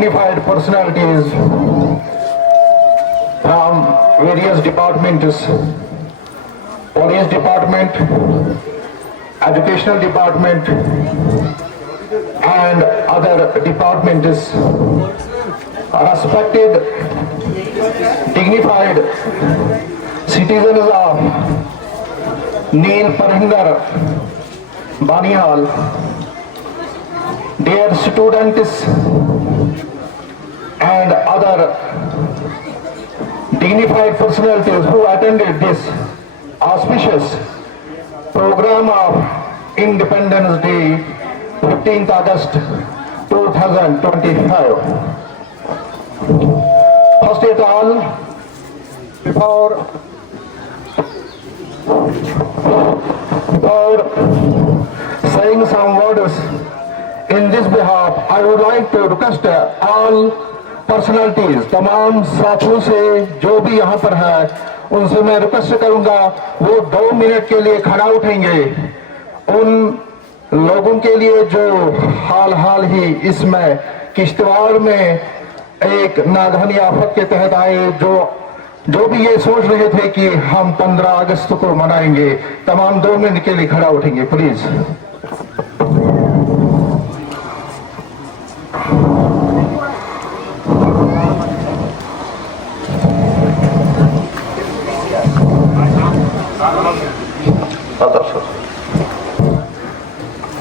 dignified personalities from various departments, police department, educational department, and other departments, respected, dignified citizens of Neel Parhinder, Banihal, dear students and other dignified personalities who attended this auspicious program of Independence Day, 15th August 2025. First of all, before saying some words in this behalf, I would like to request all personalities, तमाम साथियों से जो भी यहाँ पर है, उनसे मैं रिक्वेस्ट करूंगा वो 2 मिनट के लिए खड़ा उठेंगे। उन लोगों के लिए जो हाल ही इसमें किश्तवाड़ में एक नागहानी आफत के तहत आए, जो भी ये सोच रहे थे कि हम 15 अगस्त को मनाएंगे, तमाम 2 मिनट के लिए खड़ा उठेंगे प्लीज।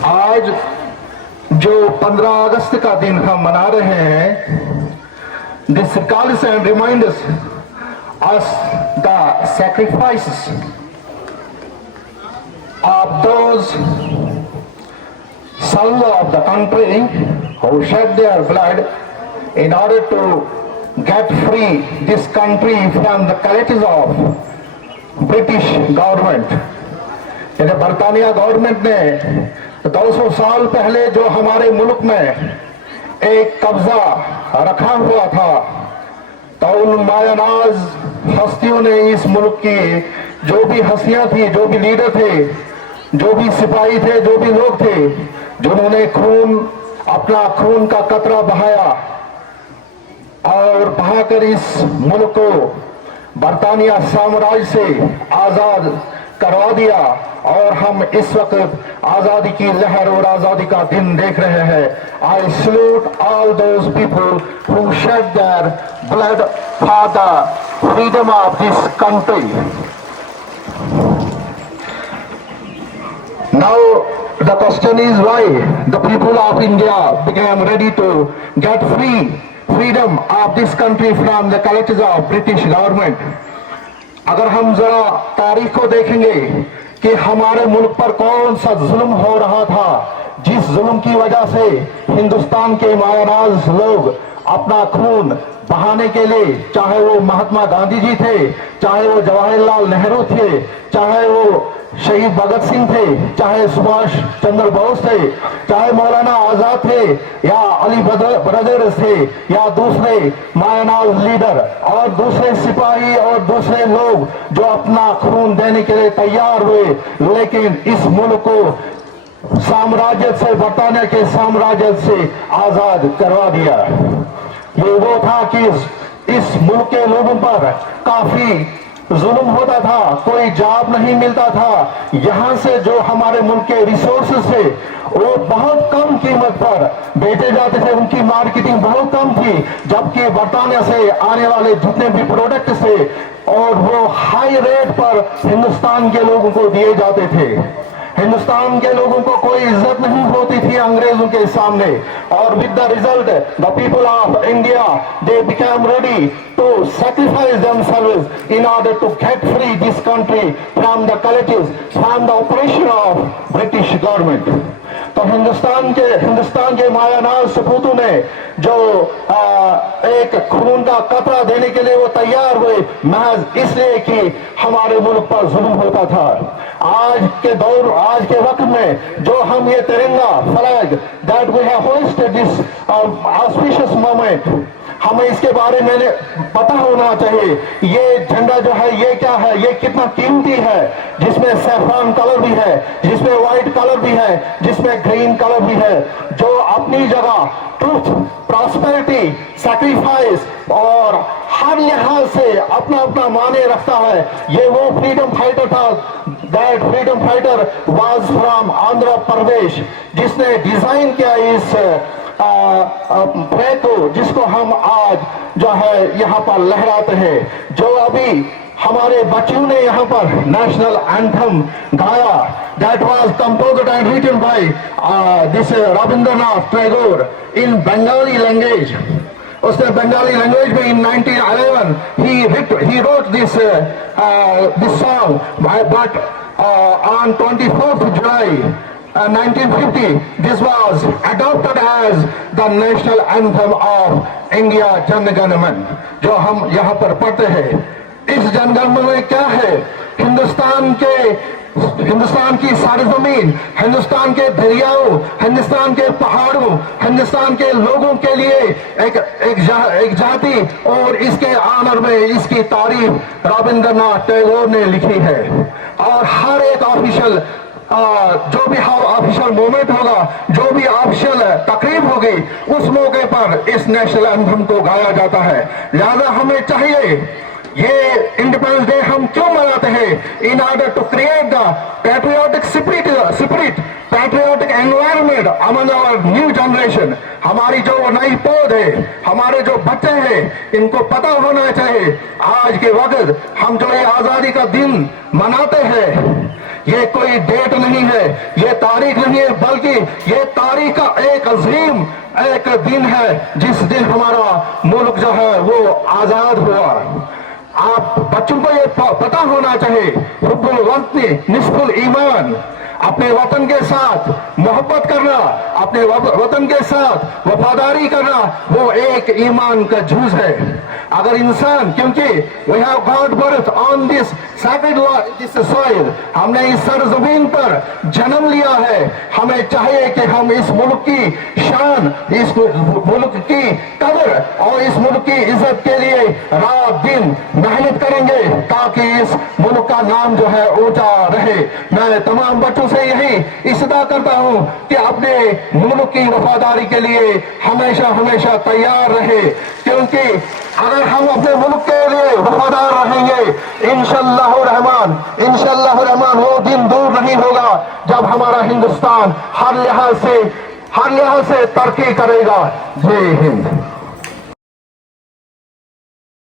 आज जो 15 अगस्त का दिन हम मना रहे हैं, this calls and reminds us the sacrifices of those sons of the country who shed their blood in order to get free this country from the clutches of British government. बरतानिया government ने 200 साल पहले जो हमारे मुल्क में एक कब्जा रखा हुआ था, तो उन मायानाज हस्तियों ने इस मुल्क की जो भी हस्तियां थी, जो भी लीडर थे, जो भी सिपाही थे, जो भी लोग थे, जिन्होंने अपना खून का कतरा बहाया और बहाकर इस मुल्क को बरतानिया साम्राज्य से आजाद करवा दिया, और हम इस वक्त आजादी की लहर और आजादी का दिन देख रहे हैं। I salute all those people who shed their blood for the freedom of this country. Now the question is why the people of India became ready to get freedom of this country from the clutches of British government. अगर हम जरा तारीख को देखेंगे कि हमारे मुल्क पर कौन सा जुल्म हो रहा था, जिस जुल्म की वजह से हिंदुस्तान के मायानाज लोग अपना खून बहाने के लिए, चाहे वो महात्मा गांधी जी थे, चाहे वो जवाहरलाल नेहरू थे, चाहे वो शहीद भगत सिंह थे, चाहे सुभाष चंद्र बोस थे, चाहे मौलाना आजाद थे, या अली ब्रदर्स थे, या दूसरे मायानाज लीडर और दूसरे सिपाही और दूसरे लोग जो अपना खून देने के लिए तैयार हुए, लेकिन इस मुल्क को साम्राज्य से, बरतानिया के साम्राज्य से आजाद करवा दिया। ये वो था कि इस मुल्क के लोगों पर काफी जुल्म होता था, कोई जॉब नहीं मिलता था, यहाँ से जो हमारे मुल्क के रिसोर्सेस थे वो बहुत कम कीमत पर बेचे जाते थे, उनकी मार्केटिंग बहुत कम थी, जबकि बरतानिया से आने वाले जितने भी प्रोडक्ट थे और वो हाई रेट पर हिंदुस्तान के लोगों को दिए जाते थे। हिंदुस्तान के लोगों को कोई इज्जत नहीं होती थी अंग्रेजों के सामने, और with the result the people of India they became ready to sacrifice themselves in order to get free this country from the clutches, from the oppression of British government. तो हिंदुस्तान के मायानाज सपूतों ने जो एक खून का कतरा देने के लिए वो तैयार हुए, महज इसलिए कि हमारे मुल्क पर जुल्म होता था। आज के वक्त में जो हम ये Tiranga flag that we have hoisted this auspicious moment, हमें इसके बारे में पता होना चाहिए। ये झंडा जो है ये क्या है, ये कितना कीमती है, जिसमें सैफरान कलर भी है, जिसमें व्हाइट कलर भी है, जिसमें ग्रीन कलर भी है, जो अपनी जगह ट्रूथ, प्रॉस्पेरिटी, सैक्रिफाइस और हर लिहाज से अपना अपना माने रखता है। ये वो फ्रीडम फाइटर था, that freedom fighter was from Andhra Pradesh, जिसने डिजाइन किया इस फ्लैग को, जिसको हम आज जो है यहाँ पर लहराते हैं। जो अभी हमारे बच्चों ने यहाँ पर नेशनल एंथम गाया, that was composed and written by this Rabindranath Tagore in Bengali language. उसने बंगाली लैंग्वेज में इन 1911 he wrote this song, but on 24th July 1950 this was adopted as the national anthem of India, Jana Gana मन, जो हम यहाँ पर पढ़ते हैं। इस जन गण मन में क्या है? हिंदुस्तान की सरजमीन, हिंदुस्तान के दरियाओं, हिंदुस्तान के पहाड़ों, हिंदुस्तान के लोगों के लिए एक जाति और इसके आनर में इसकी तारीफ रविंद्रनाथ टैगोर ने लिखी है। और हर एक ऑफिशियल जो भी ऑफिशियल मूवमेंट होगा, जो भी ऑफिशियल तकरीब होगी, उस मौके पर इस नेशनल एंथम को गाया जाता है। लिहाजा हमें चाहिए, ये इंडिपेंडेंस डे हम क्यों मनाते हैं? In order to create the patriotic spirit, patriotic environment among our new generation. हमारी जो नई पौध है, हमारे जो बच्चे हैं, इनको पता होना चाहिए आज के वक्त हम जो ये आजादी का दिन मनाते हैं, ये कोई डेट नहीं है, ये तारीख नहीं है, बल्कि ये तारीख का एक अजीम एक दिन है, जिस दिन हमारा मुल्क जो है वो आजाद हुआ। आप बच्चों को ये पता होना चाहिए, हुब्बुल वतनी निस्फुल ईमान, अपने वतन के साथ मोहब्बत करना, अपने वतन के साथ वफादारी करना, वो एक ईमान का जूझ है। अगर इंसान, क्योंकि we have got birth on this sacred this soil, हमने इस सरजमीन पर जन्म लिया है, हमें चाहिए कि हम इस मुल्क की शान, इस मुल्क की कदर और इस मुल्क की इज्जत के लिए रात दिन मेहनत करेंगे, ताकि इस मुल्क का नाम जो है ऊंचा रहे। मैं तमाम बच्चों से यही इस्तदा करता हूं कि अपने मुल्क की वफादारी के लिए हमेशा हमेशा तैयार रहे, क्योंकि अगर हम अपने मुल्क के लिए वफादार रहेंगे, इंशाअल्लाह रहमान वो दिन दूर नहीं होगा जब हमारा हिंदुस्तान हर लिहाज से तरक्की करेगा। जय हिंद।